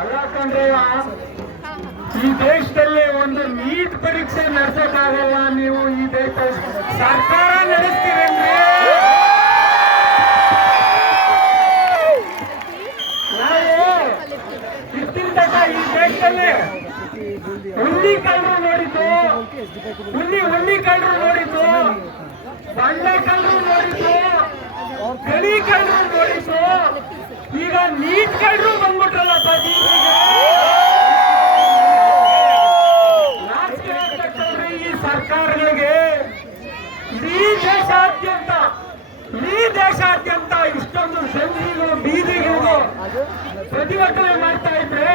ಅಲ್ಲ ಕಂಡ್ರೆ ಈ ದೇಶದಲ್ಲಿ ಒಂದು ನೀಟ್ ಪರೀಕ್ಷೆ ನಡೆಸೋಕ್ಕಾಗಲ್ಲ. ನೀವು ಈ ದೇಶ ಸರ್ಕಾರ ನಡೆಸ್ತೀರೇನ್ರಿ? ನಾವು ಇಷ್ಟಿನ ತನಕ ಈ ದೇಶದಲ್ಲಿ ಹುಲ್ಲಿ ಕಳ್ಳರು ನೋಡಿದ್ದು, ಹುಲ್ಲಿ ಕಳ್ಳರು ನೋಡಿದ್ದು, ಬಂಡೆ ಕಳ್ಳರು ನೋಡಿದ್ದು, ಗಣಿ ಕಳ್ಳರು ನೋಡಿದ್ದು, ಈಗ ನೀಟ್ ಕಳ್ಳರು ಬಂದ್ಬಿಟ್ರಲ್ಲಪ್ಪ. ಈ ಸರ್ಕಾರಗಳಿಗೆ ಇಡೀ ದೇಶಾದ್ಯಂತ ಇಷ್ಟೊಂದು ಸಂಘಿಗಳು ಬೀದಿಗಳು ಪ್ರತಿಭಟನೆ ಮಾಡ್ತಾ ಇದ್ರೆ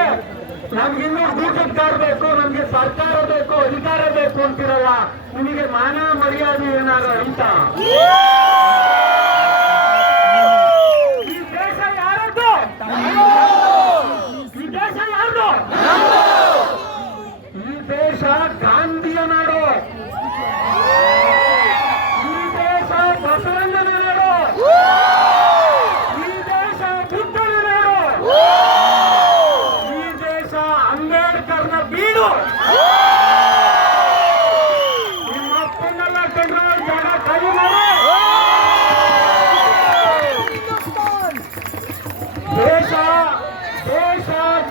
ನಮ್ಗಿನ್ನೂ ದುಡ್ಡು ಬೇಕು, ನಮ್ಗೆ ಸರ್ಕಾರ ಬೇಕು, ಅಧಿಕಾರ ಬೇಕು ಅಂತಿರಲ್ಲ. ನಿಮಗೆ ಮಾನ ಮರ್ಯಾದೆ ಏನಾದ್ರು ಅಂತ? ಈ ದೇಶ ಯಾರದ್ದು? ಈ ದೇಶ ಯಾರ್ದು? ಈ ದೇಶ ಗಾಂಧಿಯ ನಾಡು, ಈ ದೇಶ ಬಸವಣ್ಣನ ನಾಡು, ಈ ದೇಶ ಬುದ್ಧನ ನಾಡು, ಈ ದೇಶ ಅಂಬೇಡ್ಕರ್ನ ಬೀಡು. ನಿಮ್ಮ ಅಪ್ಪನ್ನೆಲ್ಲ ಕಂಡ್ರೆ ಜಾಗ ಖಾಲಿ ಮಾಡಿ.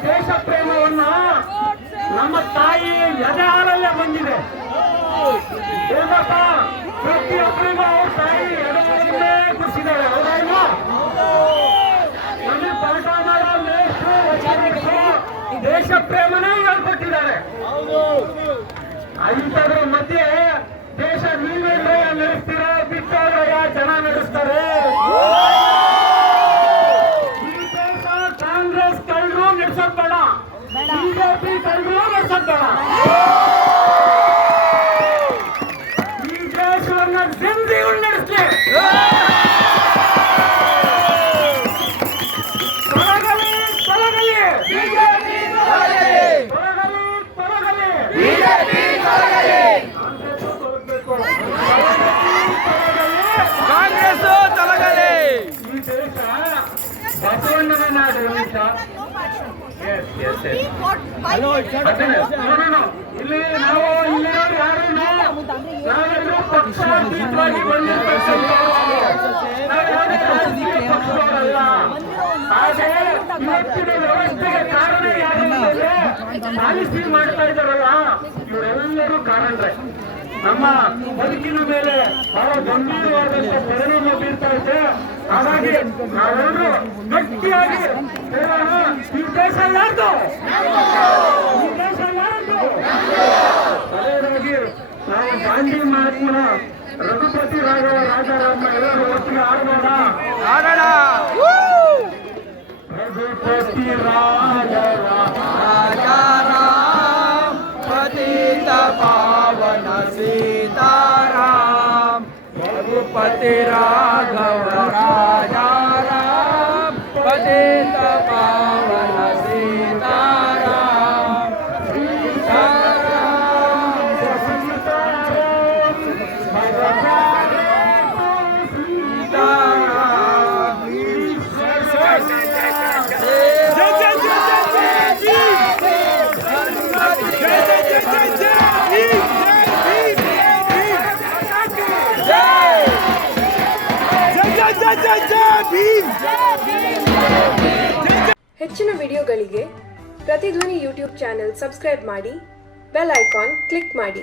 ದೇಶ ಪ್ರೇಮವನ್ನ ನಮ್ಮ ತಾಯಿ ಎದೆ ಹಾಲಲ್ಲೇ ಬಂದಿದೆ. ಪ್ರತಿಯೊಬ್ಬರಿಗೂ ಅವ್ರ ತಾಯಿ ಎದೆ ಹಾಲನ್ನೇ ಕುಡಿಸಿದ್ದಾರೆ. ಹೌದಾಯ್ತು? ನಮಗೆ ಪಾಠ ಮಾಡೋ ದೇಶ ಪ್ರೇಮನೇ ಹೇಳ್ಕೊಟ್ಟಿದ್ದಾರೆ. ಇಂಥದ್ರ ಮಧ್ಯೆ ದೇಶ ನೀವೇನ್ರ ನಡೆಸ್ತೀರ, ಬಿಟ್ಟವ್ರಯ್ಯ ಜನ ನಡೆಸ್ತಾರೆ. ಈ ದೇಶ ಕಾಂಗ್ರೆಸ್ ಕಳ್ಳರು ನಡೆಸೋದ್ ಬೇಡ, ಬಿಜೆಪಿ ಕಳ್ಳರು ನಡೆಸೋದ್ ಬೇಡ. ಈ ದೇಶವನ್ನ ಜಂದಿಗಳು ನಡೆಸಲಿ. ತೊಲಗಲಿ ತೊಲಗಲಿ ಬಿಜೆಪಿ, ತೊಲಗಲಿ ತೊಲಗಲಿ ಬಿಜೆಪಿ, ಕಾಂಗ್ರೆಸ್ ತೊಲಗಲಿ. ಈ ದೇಶ ಬಸವಣ್ಣನ ನಾಡು. ಇಲ್ಲಿ ನಾವು ಇಲ್ಲಿರೋರು ಯಾರು ನಾವೆಲ್ಲರೂ ಪಕ್ಷಾತೀತವಾಗಿ ಬಂದಿರಲ್ಲ. ಆದರೆ ಇವತ್ತಿನ ವ್ಯವಸ್ಥೆಗೆ ಕಾರಣ ಯಾರು ಅಂತಂದ್ರೆ ಪಾಲಿಸಿ ಮಾಡ್ತಾ ಇದ್ದಾರಲ್ಲ, ಇವರೆಲ್ಲರೂ ಕಾರಣರೇ. ನಮ್ಮ ಬದುಕಿನ ಮೇಲೆ ಬಹಳ ಗಂಭೀರವಾದಂತ ಪರಿಣಾಮ ಬೀರ್ತಾ ಇದೆ. ಹಾಗಾಗಿ ನಾವೆಲ್ಲರೂ ಗಟ್ಟಿಯಾಗಿ ಹೇಳೋಣ, ಈ ದೇಶ ಯಾರ್ದು? ಈ ದೇಶ ಯಾರ್ದು? ಅದೇನಾಗಿ ನಾವು ಗಾಂಧಿ ಮಹಾತ್ಮನ ರಘುಪತಿ ರಾಘವ ರಾಜಾರಾಮ ಎಲ್ಲರೂ ಒಟ್ಟಿಗೆ ಆಡೋಣ. ರಘುಪತಿ ರಾಘವ ರಾಜಾರಾಮ ಪತಿತ ಪಾವನ ಸೀತಾರಾಮ, ರಘುಪತಿ ರಾಘವ ರಾಜಾರಾಮ ಪತಿತ ಪಾವನ ಸೀತಾರಾಮ, ಸೀತಾರಾಮ ಹೆಚ್ಚಿನ ವಿಡಿಯೋಗಳಿಗೆ ಪ್ರತಿಧ್ವನಿ ಯೂಟ್ಯೂಬ್ ಚಾನೆಲ್ ಸಬ್ಸ್ಕ್ರೈಬ್ ಮಾಡಿ, ಬೆಲ್ ಐಕಾನ್ ಕ್ಲಿಕ್ ಮಾಡಿ.